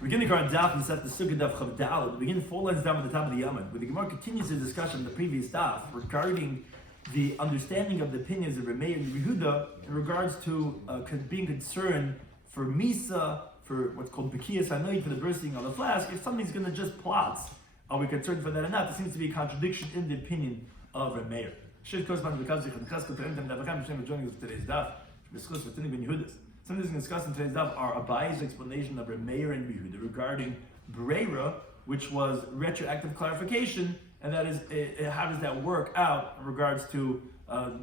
Beginning our Daf and set the Succah Daf, we begin 4 lines down at the top of the Yomim, where the Gemara continues the discussion of the previous Daf regarding the understanding of the opinions of Rabbi and Yehuda in regards to being concerned for Misa, for what's called Bekiyas Hanoid, for the bursting of the flask. If something's going to just plots, are we concerned for that or not? There seems to be a contradiction in the opinion of Rabbi Meir. Should correspond to the Kazich and Cheskot to Rim joining us for today's Daf. Something we're discussing today's Daf are Abayi's explanation of Rabbi Meir and Yehuda regarding Breira, which was retroactive clarification, and that is how does that work out in regards to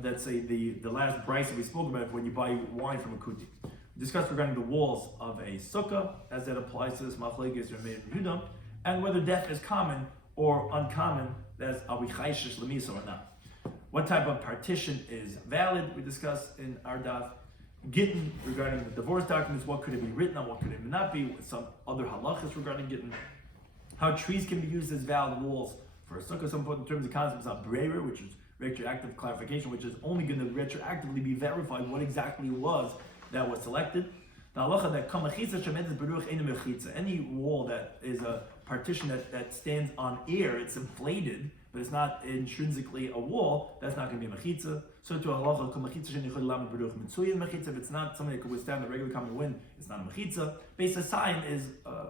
let's say the last brisa that we spoke about when you buy wine from a kuti. We discussed regarding the walls of a sukkah as that applies to this machlekes Rabbi Meir and Yehuda, and whether death is common or uncommon, that's are we chayshish lemisa or not. What type of partition is valid? We discussed in our Daf. Gittin regarding the divorce documents, what could it be written on, what could it not be, with some other halachas regarding Gittin. How trees can be used as valid walls for a sukkah, some important terms and concepts of breira, which is retroactive clarification, which is only going to retroactively be verified what exactly it was that was selected. The halacha that kamachitza shemedes beruch ein mechitza, any wall that is a partition that stands on air, it's inflated, but it's not intrinsically a wall, that's not going to be a mechitza. So to a halacha, if it's not something that could withstand the regular common wind, it's not a mechitza. Beis Hasayim is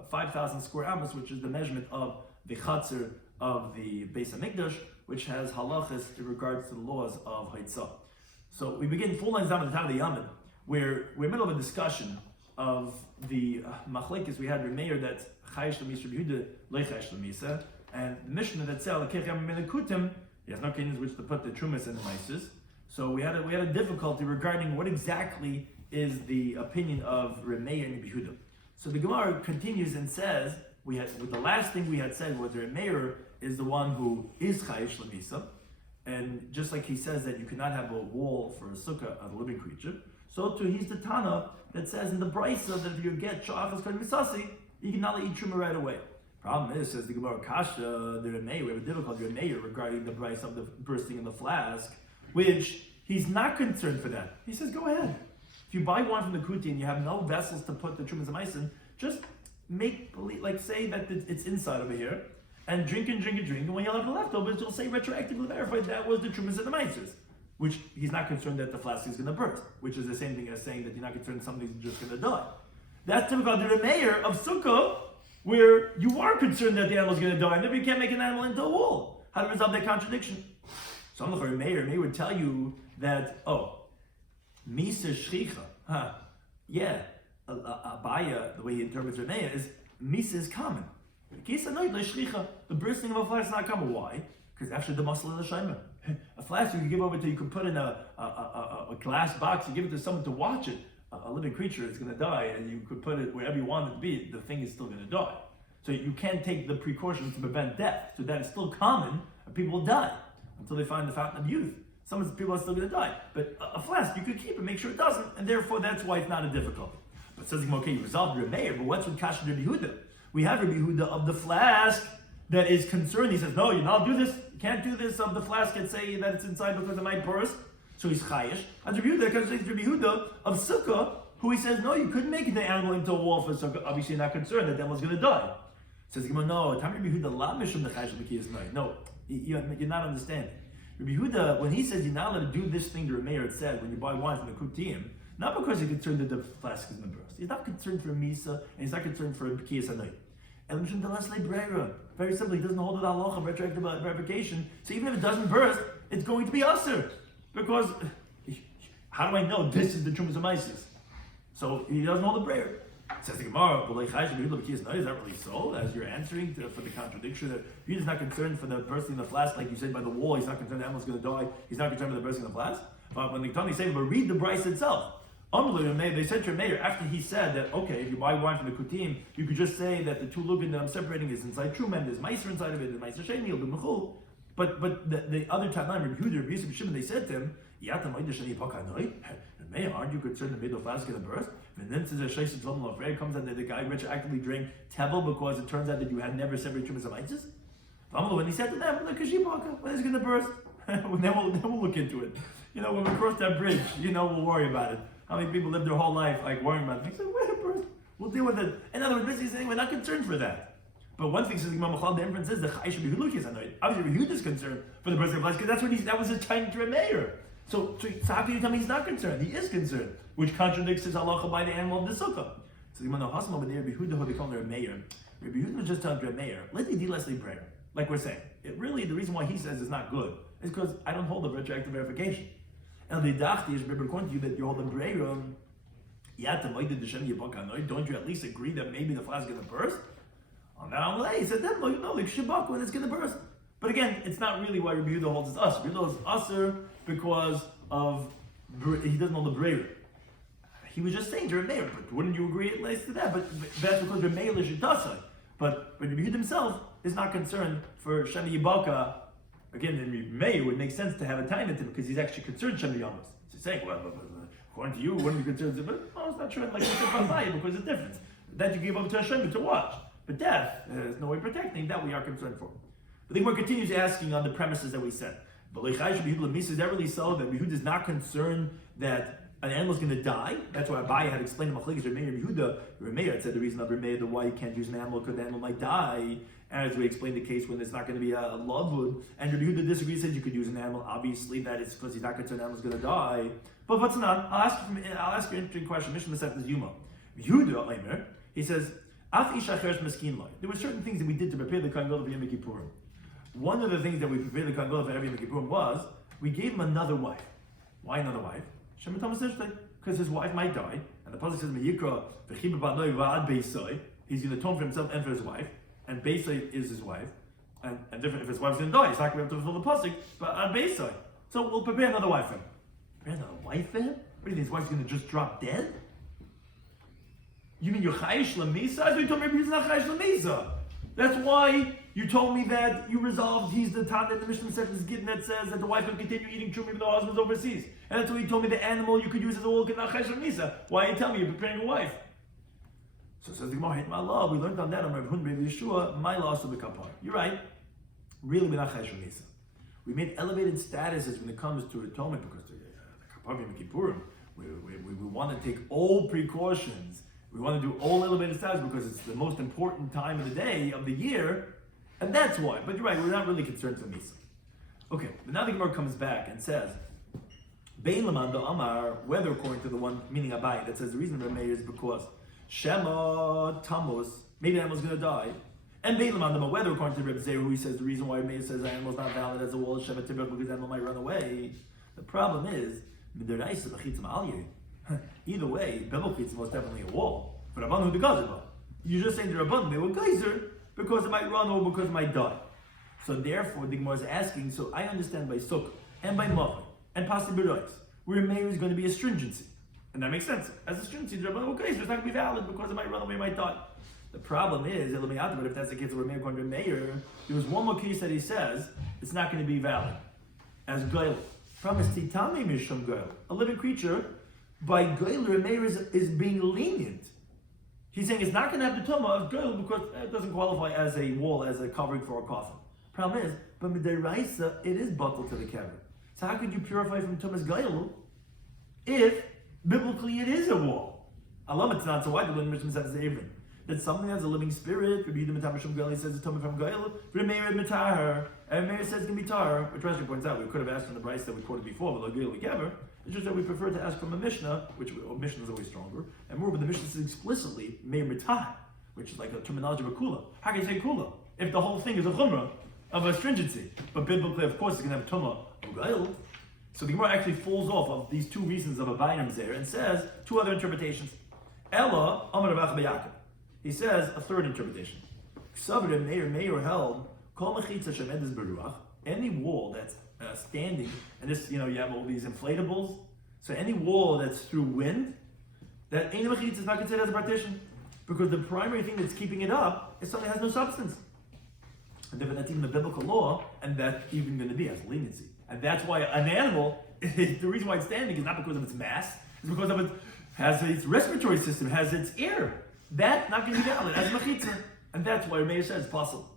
5,000 square amos, which is the measurement of the chatzir of the Beis Hamikdash, which has halachas in regards to the laws of Haitzah. So we begin 4 lines down at the top of the Yomim, where we're in the middle of a discussion of the machlekes we had Rabbi Meir that's chayish l'misa, Rabbi Yehuda leichayish l'misa, and the Mishnah that said l'kech yam melekutim, he has no cases which to put the trumas and the maises. So we had a difficulty regarding what exactly is the opinion of Rabbi Meir and Rabbi Yehuda. So the Gemara continues and says with the last thing we had said was Rabbi Meir is the one who is chayish l'misa, and just like he says that you cannot have a wall for a sukkah of a living creature, so too he's the Tana that says in the brisa that if you get sha'achas kol misasi, you cannot eat truma right away. Problem is, says the Gemara Kasha, the Rabbi Meir, we have a difficulty with Meir regarding the brisa of the bursting in the flask, which he's not concerned for that. He says, go ahead. If you buy one from the kuti and you have no vessels to put the trumas and meisin, just say that it's inside over here, and drink, and when you'll have the leftovers, you'll say retroactively verified that was the trumas and the meisers. Which he's not concerned that the flask is going to burst, which is the same thing as saying that you're not concerned somebody's just going to die. That's typical the Meir of Sukkah, where you are concerned that the animal's going to die, and then you can't make an animal into a wall. How to resolve that contradiction? So I'm looking for Meir would tell you that, Misa Shricha, Abaya, the way he interprets Meir is, Misa is common. The bursting of a flask is not common. Why? Because actually the muscle is a shayma. A flask you can give over to, you can put in a glass box, you give it to someone to watch it. A living creature is going to die, and you could put it wherever you want it to be, the thing is still going to die. So you can't take the precautions to prevent death. So that is still common, and people will die until they find the fountain of youth. Some of the people are still going to die. But a flask, you could keep it, make sure it doesn't, and therefore that's why it's not a difficulty. But says, okay, you resolved Rabbi Meir, but what's with Kasha Rabbi Yehuda? We have Rabbi Yehuda of the flask that is concerned. He says, no, you're not do this. You can't do this of the flask and say that it's inside because it might burst. So he's chayish. And Rabbi Yehuda, because Rabbi Yehuda of Sukkah, who he says, no, you couldn't make the animal into a wall for Sukkah. Obviously, not concerned that the animal's going to die. Says, no, Rabbi Yehuda la mishum the chayish b'kiyas night. No, you're not understanding. Rabbi Yehuda, when he says you're not allowed to do this thing, the Rabbi Meir said when you buy wine from the kutiyim, not because he's concerned that the flask is going to burst. He's not concerned for Misa, and he's not concerned for b'kiyas night. Very simply, he doesn't hold the halacha of retroactive verification. So even if it doesn't burst, it's going to be usher. Because how do I know this is the trumas and meises? So he doesn't hold the prayer. Says the Gemara, is that really so? As you're answering for the contradiction that he's not concerned for the bursting of the flask, like you said by the wall, he's not concerned the animal's going to die, he's not concerned for the bursting of the flask. But when the Tani say, but read the brisa itself. They said to Meir, after he said that, okay, if you buy wine from the kutim, you could just say that the two lugin that I'm separating is inside truma, and there's meiser inside of it, there's meiser sheni, the mechul. But the other Tanaim, Rabbi Yehuda, Rabbi Yisrael, Shimon, they said to him, Meir, aren't you concerned that the flask is going to burst? And then says a sheish tzlom l'afrei comes out that the guy retroactively drank tevel because it turns out that you had never separated trumas and meises. When he said to them, when it's going to burst, then we'll look into it. When we cross that bridge, we'll worry about it. How many people live their whole life like worrying about things? Like, where it burst? We'll deal with it. In other words, basically saying we're not concerned for that. But one thing says the inference is the Chai should be Hulukis Anoid. Obviously, Yehuda is concerned for the person of life because that was his time to a mayor. So how can you tell me he's not concerned? He is concerned, which contradicts his halacha by the animal of the sukkah. So the Gemara Hasam over there, Yehuda who they call a mayor. Yehuda was just telling a mayor, let the Leslie prayer. Like we're saying, it really the reason why he says it's not good is because I don't hold the retroactive verification. And the dachti is according to you that you hold the prayer. Don't you at least agree that maybe the fly is going to burst? On that Amalei, he said, then no, like Shabbat when it's going to burst. But again, it's not really why Rabbi Yehuda holds it's us. Rabbi Yehuda holds usher because of he doesn't know the Breira. He was just saying to Rameir, but wouldn't you agree it lays to that? But that's because Rameir is Shitasa. But Rabbi Yehuda himself is not concerned for Shani Yibaka. Again, in Rameir, it would make sense to have a time at him because he's actually concerned Shani Yamas. So he's saying, well, according to you, wouldn't be concerned? But no, it's not true. Like you said, because it's different. That you give up to Hashem to watch. But death, there's no way protecting. That we are concerned for. But the Gemara continues asking on the premises that we said. But is that really so that Yehuda is not concerned that an animal is going to die? That's why Abaye had explained the Machlekes Rameir and Yehuda. Rameir had said the reason of Rameir why you can't use an animal because the animal might die. As we explained the case when it's not going to be a lavud. And Rabbi Yehuda disagrees, says you could use an animal. Obviously, that is because he's not concerned the animal's going to die. But what's not? I'll ask you an interesting question. Mishnah Masechet is Yoma. Yehuda, he says, there were certain things that we did to prepare the Kohen Gadol for Yom Kippurim. One of the things that we prepared the Kohen Gadol for every Yom Kippurim was we gave him another wife. Why another wife? Because his wife might die, and the pasuk says Meyikra v'chiba ba'noi va'ad beisai. He's going to atone for himself and for his wife, and beisai is his wife. And different if his wife's going to die, he's not going to be able to fulfill the pasuk. But ad beisai, so we'll prepare another wife for him. Prepare another wife for him? What do you think? His wife's going to just drop dead? You mean you're chayish lemisa? I thought you told me he's not chayish lemisa. That's why you told me that you resolved he's the Tan that the Mishnah says is given that says that the wife will continue eating truma even though her husband's overseas. And that's why you told me the animal you could use as a wool not chayish lemisa. Why are you telling me you're preparing a wife? So says the Gemara, my law, we learned on that on Rabbi Yeshua, my law to the kapar. You're right. Really we're not chayish lemisa. We made elevated statuses when it comes to atonement because the kapar Yom Kippurim, we want to take all precautions. We want to do all elevated status because it's the most important time of the day, of the year, and that's why. But you're right, we're not really concerned for Misa. Okay, but now the Gemara comes back and says, Bein Lamanda Amar, whether according to the one, meaning Abaye, that says the reason Rameir is because Shema Tammuz, maybe the animal's going to die, and Bein Lamanda, whether according to Reb Zeru, who says the reason why Rameir says the animal's not valid as a wall is Shema Tibber because the animal might run away. The problem is, either way, biblically it's most definitely a wall. But Rabban who the you're just saying the Rabban they were geyser because it might run or because it might die. So therefore, the Gemara is asking. So I understand by sukkah and by mavli and possibly rights, where Meir is going to be a stringency, and that makes sense. As a stringency, the Rabban were geyser. It's not going to be valid because it might run away, it might die. The problem is, but if that's the case of Meir going to Meir, there was one more case that he says it's not going to be valid as geil. Promise titami mishum geil, a living creature. By Geiler, Meir is being lenient. He's saying it's not going to have the tumah of Geil because it doesn't qualify as a wall, as a covering for a coffin. Problem is, but Midiraisa, it is bottled to the kever. So how could you purify from tumah's Geil if biblically it is a wall? Allah, it's not so wide. The Mishnah says the Ibn that something has a living spirit. Rabbi Yehuda Mitam Shum Geil, he says it's tumah from Geil. Meir Mitar, and Meir says it can be tar. Which Rashi points out we could have asked from the Bryce that we quoted before, but Geil we kever. It's just that we prefer to ask from a Mishnah, which Mishnah is always stronger, and moreover, the Mishnah says explicitly Meir Mitah, which is like a terminology of a kula. How can you say kula if the whole thing is a chumrah of a stringency? But biblically, of course, it's going to have tumah of gail. So the Gemara actually falls off of these two reasons of a bayim there and says two other interpretations. Ella Amar Rav Yaakov. He says a third interpretation. Ksavrim Meir held kol mechitza shemedes beruach, any wall that's standing, and this, you have all these inflatables. So any wall that's through wind, that ain't mechitza is not considered as a partition, because the primary thing that's keeping it up is something that has no substance. And therefore, that's even a biblical law, and that's even going to be as leniency. And that's why an animal, the reason why it's standing is not because of its mass, it's because of it has its respiratory system, has its air. That's not going to be valid as mechitza, and that's why Meir says it's possible.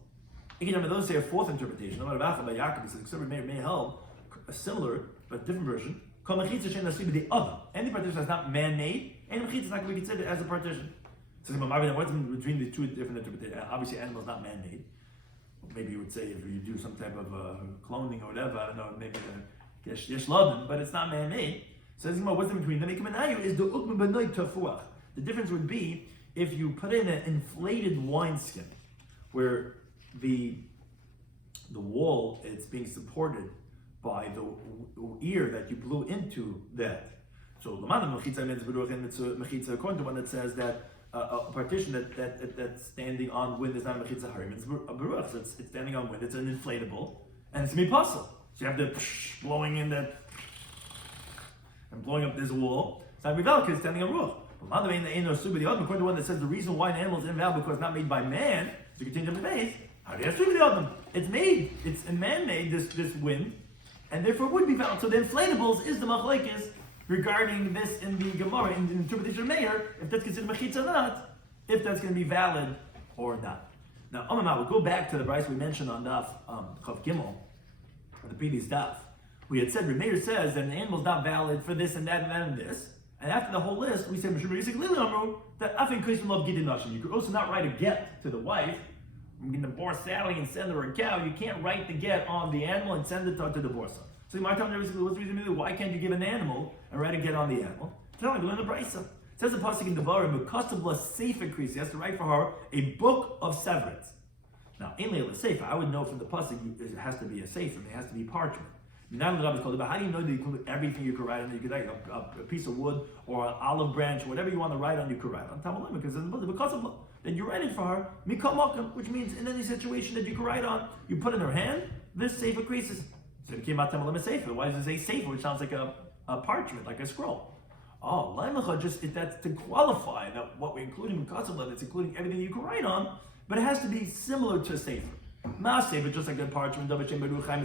Those say a fourth interpretation. By Yaakov says Meir held a similar but different version. The other. Any partition that's not man-made, any mechitza is not going to be considered as a partition. So what's between the two different interpretations? Obviously, animal is not man-made. Maybe you would say if you do some type of cloning or whatever, I don't know, maybe yeshladim, but it's not man-made. So what's in between them? Is the the difference would be if you put in an inflated wineskin, where the wall it's being supported by the ear that you blew into that. So according to one that says that a partition that's standing on wind is not a mechitza harim, it's a beruach, so it's standing on wind, it's an inflatable, and it's gonna be possible. So you have the blowing in that and blowing up this wall. It's not valid because it's standing on ruach. According to one that says the reason why an animal is invalid because it's not made by man, so you continue to the base. How do you have to It's made, it's a man-made, this wind, and therefore it would be valid. So the inflatables is the machlekes regarding this in the Gemara, in the interpretation of Meir, if that's considered mechitza or not, if that's going to be valid or not. Now, we'll go back to the price we mentioned on Daf Chav Gimel, or the previous Daf. We had said, Meir says that an animal is not valid for this and that and that and this. And after the whole list, we said, that you could also not write a get to the wife. I'm going to divorce Sally and send her a cow. You can't write the get on the animal and send it to divorce her. So my time what's the reason? Why can't you give an animal and write a get on the animal? Tell her, learn the brisa. It says the pasuk in Devarim, "Mukastabla sefer kris." He has to write for her a book of severance. Now, in Leila sefer, I would know from the pasuk it has to be a sefer. It has to be parchment. Now the rabbi is called about. How do you know that you can everything you could write on? You could write a piece of wood or an olive branch, whatever you want to write on. You could write on. Tamalim, because because of then you write it for her mikamakim, which means in any situation that you can write on, you put in her hand this sefer creases. So it came out Tamalim sefer. Why does it say sefer, which sounds like a parchment, like a scroll? Oh, laimacha that's to qualify that what we're including because of it's including everything you can write on, but it has to be similar to a sefer. Mass sefer, just like a parchment, it's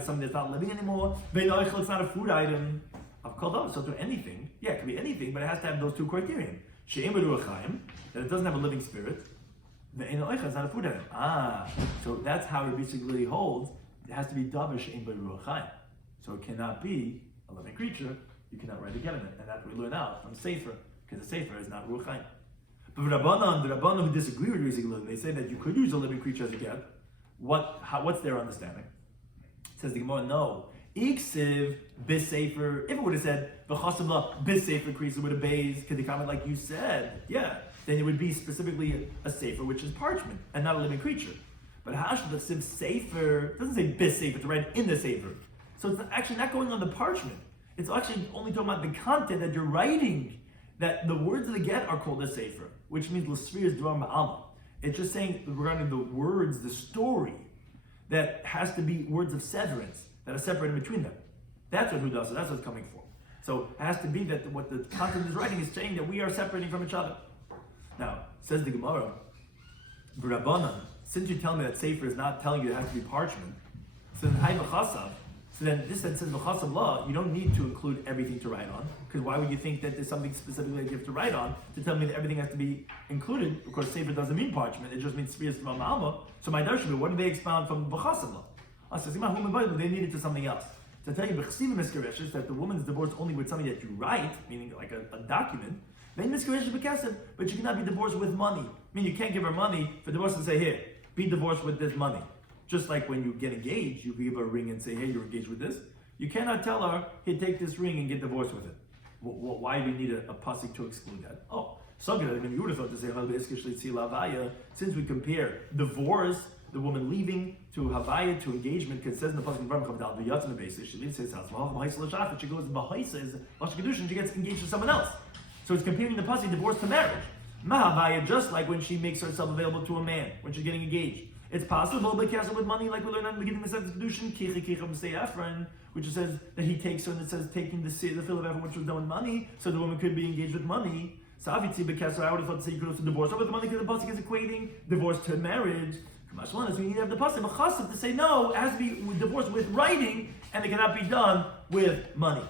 something that's not living anymore. It's not a food item. I've called out, so to anything. Yeah, it can be anything, but it has to have those two criteria. That it doesn't have a living spirit. It's not a food item. So that's how it basically holds. It has to be davar she'ein beruach chaim. So it cannot be a living creature. You cannot write a get in it, and that we learn out from sefer, because the sefer is not ruach chaim. But the Rabbanan who disagree with Rizig, they say that you could use a living creature as a get. What's their understanding? It says the Gemara, no. Iksiv bisefer. If it would have said v'chasavla bisefer creases with a base, could they comment like you said? Yeah, then it would be specifically a sefer, which is parchment and not a living creature. But hash the siv sefer doesn't say bisefer to write in the sefer, so it's actually not going on the parchment. It's actually only talking about the content that you're writing. That the words of the get are called a sefer, which means l'sfir's dvar ma'alma. It's just saying regarding the words, the story, that has to be words of severance that are separated between them. That's what Hudasa, that's what it's coming for. So it has to be that what the content is writing is saying that we are separating from each other. Now, says the Gemara, Rabbanan, since you tell me that sefer is not telling you it has to be parchment, so then this says v'chasav law, you don't need to include everything to write on, because why would you think that there's something specifically that you have to write on to tell me that everything has to be included? Of course, sefer doesn't mean parchment; it just means spheres from ma'alma. So my darshan, what do they expound from v'chasav law? They need it to something else. To tell you b'chsivim miskareshes that the woman's divorced only with something that you write, meaning like a document. Then miskareshes b'kesed, but you cannot be divorced with money. I mean, you can't give her money for divorce and say, here, be divorced with this money. Just like when you get engaged, you give her a ring and say, hey, you're engaged with this. You cannot tell her, hey, take this ring and get divorced with it. Why do you need a pasuk to exclude that? Oh, you would have thought to say, since we compare divorce, the woman leaving, to havaya, to engagement, because it says in the pasuk, she leaves his house, she goes to she gets engaged to someone else. So it's comparing the pasuk divorce to marriage. Mahavaya, just like when she makes herself available to a man, when she's getting engaged. It's possible, but castle with money, like we learned on the beginning of the Kedushin, which says that he takes her, and it says taking the fill of everyone which was done with money, so the woman could be engaged with money. So obviously, but I would have thought to say you could also divorce her with the money, because the pasuk is equating divorce to marriage. So we need to have the pasuk b'chasav to say no, it has to be divorced with writing, and it cannot be done with money.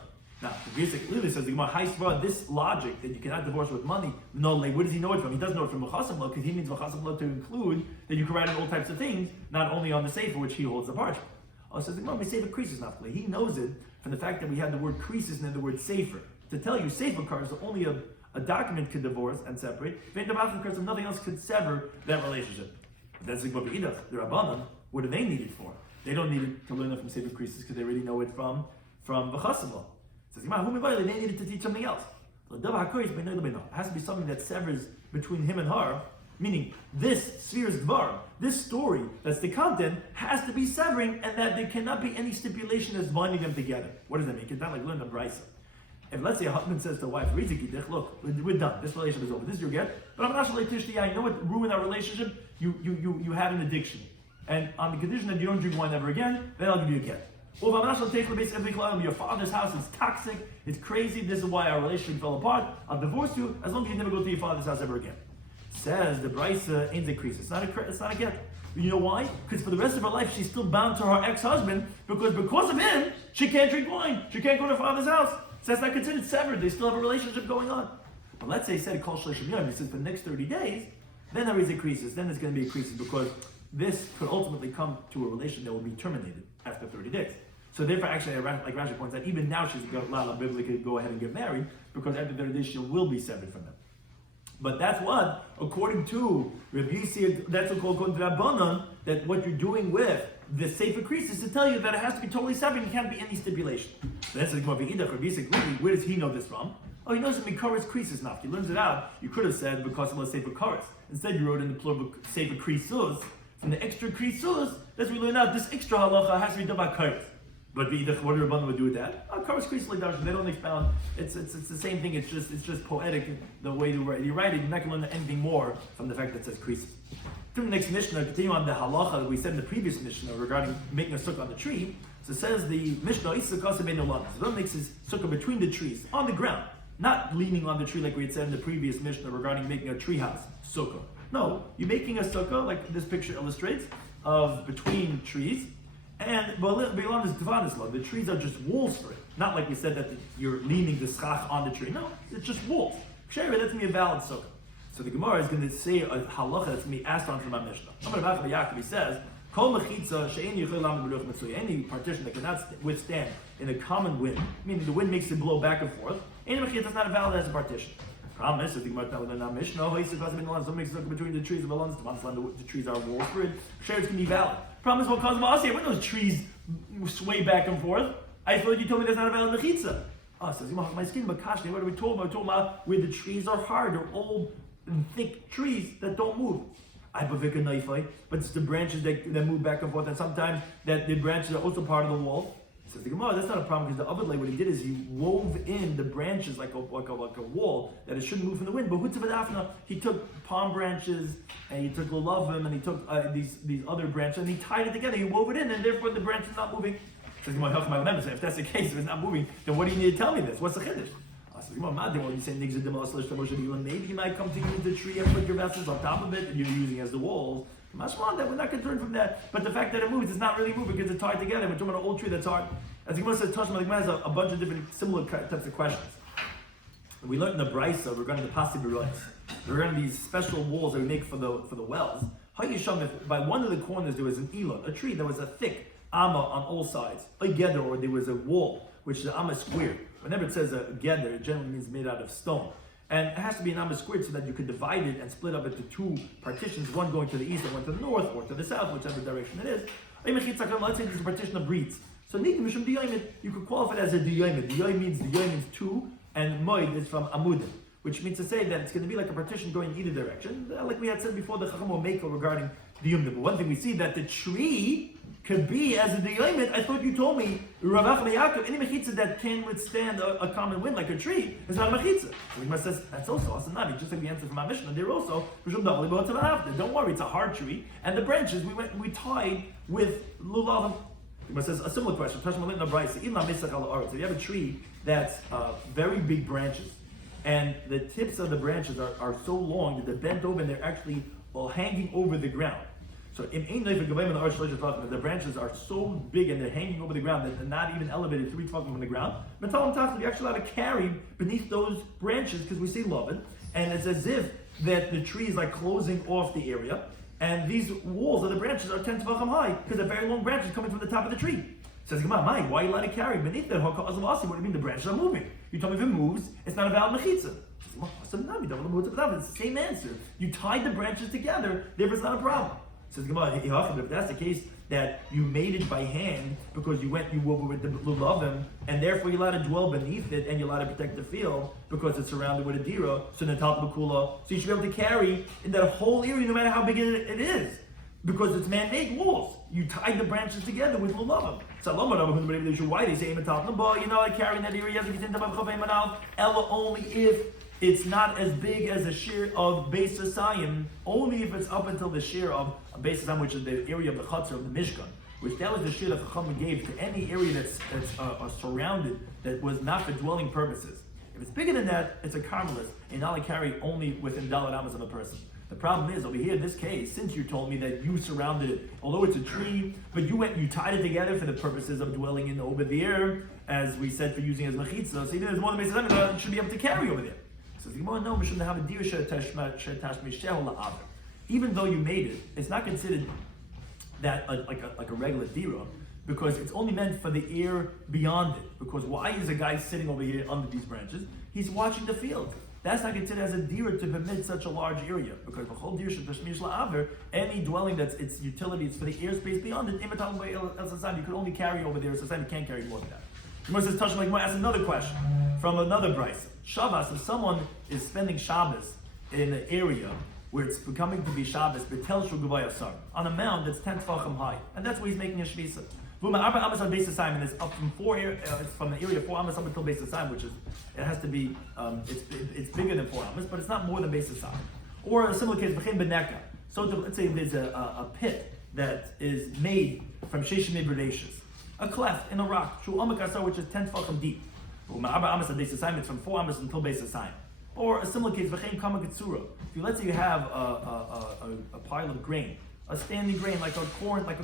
Now, the Grisik clearly says the Gemara, this logic that you cannot divorce with money, no, like, where does he know it from? He doesn't know it from V'chasav Lo, because he means V'chasav Lo to include that you can write on all types of things, not only on the sefer, which he holds the parchment. Oh, says the Gemara, we say the creases not He knows it from the fact that we have the word creases and then the word sefer. To tell you, sefer cars are only a A document could divorce and separate. Nothing else could sever that relationship. That's like what the Rabbanan, what do they need it for? They don't need it to learn it from Sefer Krisis because they already know it from the Chasam law. It says, they need it to teach something else. It has to be something that severs between him and her, meaning this sphere's dvar, this story that's the content, has to be severing, and that there cannot be any stipulation that's binding them together. What does that mean? It's not like learn the Brisa. If let's say a husband says to a wife, look, we're done, this relationship is over, this is your get, but I'm not sure I know what ruined our relationship? You had an addiction. And on the condition that you don't drink wine ever again, then I'll give you a get. Or if I'm not sure to take the base every your father's house is toxic, it's crazy, this is why our relationship fell apart, I'll divorce you as long as you never go to your father's house ever again. Says the Brisa ain't the crease. It's not a get. You know why? Because for the rest of her life she's still bound to her ex-husband because of him she can't drink wine. She can't go to her father's house. So that's not considered severed. They still have a relationship going on. But let's say he said Kol Shloshim Yom, he says for the next 30 days, then there is a crisis. Then there's going to be a crisis because this could ultimately come to a relation that will be terminated after 30 days. So therefore, actually, like Rashi points out, even now she's allowed biblically to go ahead and get married because after 30 days she will be severed from them. But that's what, according to Rabbi Yisrael, that's according to Rabbanan, that what you're doing with the Sefer Krisis is to tell you that it has to be totally separate and can't be any stipulation. So that's like Rabbi Yisrael, where does he know this from? Oh, he knows it Mikaris Krisis now. He learns it out. You could have said because of the Sefer Karis. Instead, you wrote in the plural Sefer Krisus. From the extra Krisus, that's we learn out this extra halacha has to be done by Karis. But what do Rabbanan would do with that? Karis Krisis like Darshan. They don't expound. It's the same thing. It's just poetic the way you write it. You're not going to learn anything more from the fact that it says Krisis. From the next Mishnah, continue on the halacha that we said in the previous Mishnah regarding making a sukkah on the tree. So it says the Mishnah, so one makes his sukkah between the trees, on the ground, not leaning on the tree like we had said in the previous Mishnah regarding making a tree house, sukkah. No, you're making a sukkah, like this picture illustrates, of between trees, and the trees are just walls for it. Not like we said that you're leaning the schach on the tree. No, it's just walls. That's going to be a valid sukkah. So the Gemara is going to say a halacha that's going to be asked on from our Mishnah. He says, any partition that cannot withstand in a common wind, meaning the wind makes it blow back and forth, that's not valid as a partition. Problem is, the Gemara tells us in Mishnah, some makes it between the trees of the trees are walls for it. Shares can be valid. Problem is, what causes Ma'aseh? When those trees sway back and forth, I thought you told me that's not a valid mechitza. Says my skin, what are we talking about? We're talking about where the trees are hard, they're old and thick trees that don't move. But it's the branches that move back and forth, and sometimes that the branches are also part of the wall. Says the Gemara, that's not a problem because the other what he did is he wove in the branches like a wall that it shouldn't move from the wind. But he took palm branches and he took lulavim and he took these other branches and he tied it together. He wove it in, and therefore the branch is not moving. Says the Gemara, if that's the case, if it's not moving, then what do you need to tell me this? What's the chiddush? When you say maybe you might come to use the tree and put your vessels on top of it and you're using as the walls. That we're not concerned from that. But the fact that it moves, it's not really moving because it's tied together. We're talking about an old tree that's hard. As the Gemara says, the Gemara has a bunch of different similar types of questions. We learned in the Brisa regarding the Pasibirois, regarding these special walls that we make for the wells. If by one of the corners there was an elon, a tree, there was a thick amma on all sides, a gather, or there was a wall, which the amma is square. Whenever it says a gather, it generally means made out of stone. And it has to be an amma squared so that you could divide it and split up into two partitions, one going to the east and one to the north, or to the south, whichever direction it is. Let's say there's a partition of reeds. So you could qualify it as a diyomed. Diyomed means two, and moed is from amudim, which means to say that it's going to be like a partition going in either direction. Like we had said before, the Chacham will make regarding diyomim. But one thing we see that the tree could be as a diyomed. I thought you told me Rav Yaakov, any mechitza that can withstand a common wind like a tree is not a mechitza. So the Gemara says that's also asanavi, just like the answer from our Mishnah. They're also don't worry, it's a hard tree, and the branches we tied with lulav. The Gemara says a similar question. If you have a tree that's very big branches, and the tips of the branches are so long that they're bent over and they're actually hanging over the ground. So the branches are so big and they're hanging over the ground that they're not even elevated 3 tefachim from the ground. You're actually allowed to carry beneath those branches because we say love it, and it's as if that the tree is like closing off the area, and these walls of the branches are 10 tefachim high because they're very long branches coming from the top of the tree. Says Gemara, why are you allowed to carry beneath that? What do you mean the branches are moving? You told me if it moves, it's not a valid mechitza. It's the same answer. You tied the branches together, therefore it's not a problem. Says Gemara, if that's the case, that you made it by hand because you wove with the lulavim, and therefore you're allowed to dwell beneath it and you're allowed to protect the field because it's surrounded with a dira, so Natal Bakula, so you should be able to carry in that whole area no matter how big it is. Because it's man-made walls. You tied the branches together with lulavim. Why they say you're not carrying that area Ella only if it's not as big as a shiur of Beis Hasayim, only if it's up until the shiur of Beis Hasayim, which is the area of the chutzner of the Mishkan, which that was the shiur that Chachamim gave to any area that's surrounded that was not for dwelling purposes. If it's bigger than that, it's a carmelis, and not like carry only within daled amas of a person. The problem is over here in this case, since you told me that you surrounded it, although it's a tree, but you tied it together for the purposes of dwelling in over there, as we said for using as mechitza. So even if there's more than Beis Hasayim, it should be able to carry over there. So the Gemara, no, we shouldn't have a dir even though you made it, it's not considered that like a regular dira, because it's only meant for the air beyond it. Because why is a guy sitting over here under these branches? He's watching the field. That's not considered as a dira to permit such a large area, because the whole dir should tashmish la'aver, any dwelling that's its utility, it's for the airspace beyond it. You could only carry over there, so you can't carry more than that. The Gemara says, Tashma Gemara asks another question from another brisa. Shabbos, if someone is spending Shabbos in an area where it's becoming to be Shabbos, betel shu guvay asar, on a mound that's 10 tefachim high, and that's where he's making a shvisa. V'uma arba amas on Beis Hasayim, and it's up from it's from the area 4 amas up until Beis Hasayim, which is it has to be it's bigger than 4 amas, but it's not more than Beis Hasayim. Or a similar case, b'chein beneka. So let's say there's a pit that is made from sheshim berdeshis, a cleft in a rock, shu amak asar, which is 10 tefachim deep. V'uma arba amas on Beis Hasayim, it's from 4 amas until Beis Hasayim. Or a similar case, v'chein kama ketsura. If let's say you have a pile of grain, a standing grain like a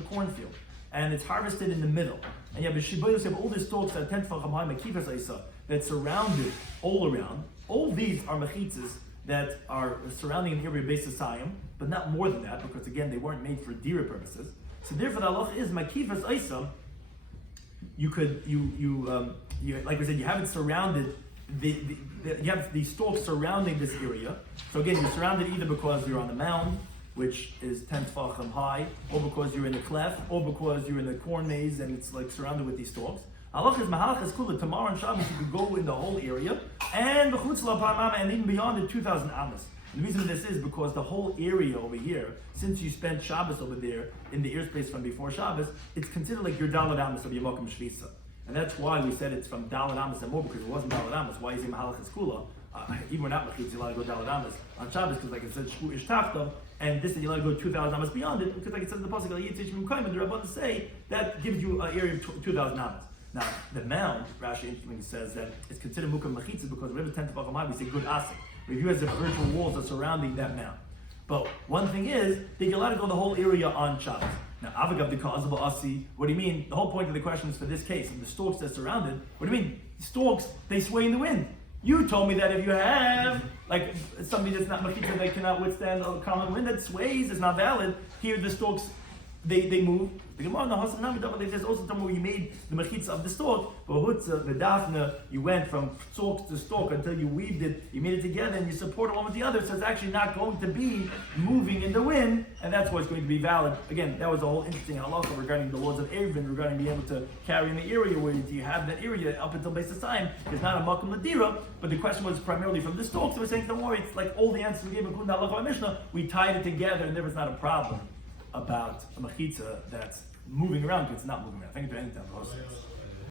cornfield, and it's harvested in the middle, and you have a shibayos, you have all these stalks that 10 tefachim high, makifas isa, that's surrounded all around. All these are mechitzas that are surrounding an area of Beis Hasayim, but not more than that, because again they weren't made for dira purposes. So therefore the halacha is makifas isa. You like we said, you have it surrounded. You have these stalks surrounding this area. So again, you're surrounded either because you're on the mound, which is 10 tefachim high, or because you're in the cleft, or because you're in the corn maze and it's like surrounded with these stalks. Halach is mahalach is kula. Tomorrow on Shabbos you could go in the whole area, and and even beyond it 2,000 amas. And the reason this is because the whole area over here, since you spent Shabbos over there in the airspace from before Shabbos, it's considered like your daled amas of your mokum shvisa. And that's why we said it's from daled amas and more, because it wasn't daled amas. Why is it mahalach is kula? Even we're not mechitz, you're allowed to go daled amas on Shabbos, because like it said, shku ish tachtav, and this is you're allowed to go 2,000 amas beyond it, because like it says in the pasuk, and the Rabban say that gives you an area of 2,000 amas. Now, the mound, Rashi interestingly says that it's considered mukam mechitza because whenever 10 tefachim high, we say good asik. Review as if virtual walls are surrounding that mound. But one thing is that you're allowed to go the whole area on Shabbos. Now, Avagav the cause of asi. What do you mean? The whole point of the question is for this case, and the stalks that surround it. What do you mean? Stalks, they sway in the wind. You told me that if you have like something that's not mechitza, they cannot withstand a common wind that sways, it's not valid. Here the stalks, they move. The Gemara in the Hasan there's also somewhere where you made the mechitza of the stalk, but the dafna, you went from stalk to stalk until you weaved it, you made it together, and you support it one with the other, so it's actually not going to be moving in the wind, and that's why it's going to be valid. Again, that was a whole interesting halacha regarding the laws of Erevin, regarding being able to carry in the area where you have that area up until Beis Hasayim. It's not a makom ladira, but the question was primarily from the stalk, so we're saying, don't worry, it's like all the answers we gave in Kunda Halacha Mishnah, we tied it together, and there was not a problem about a mechitza that's moving around because it's not moving around. Thank you for any time.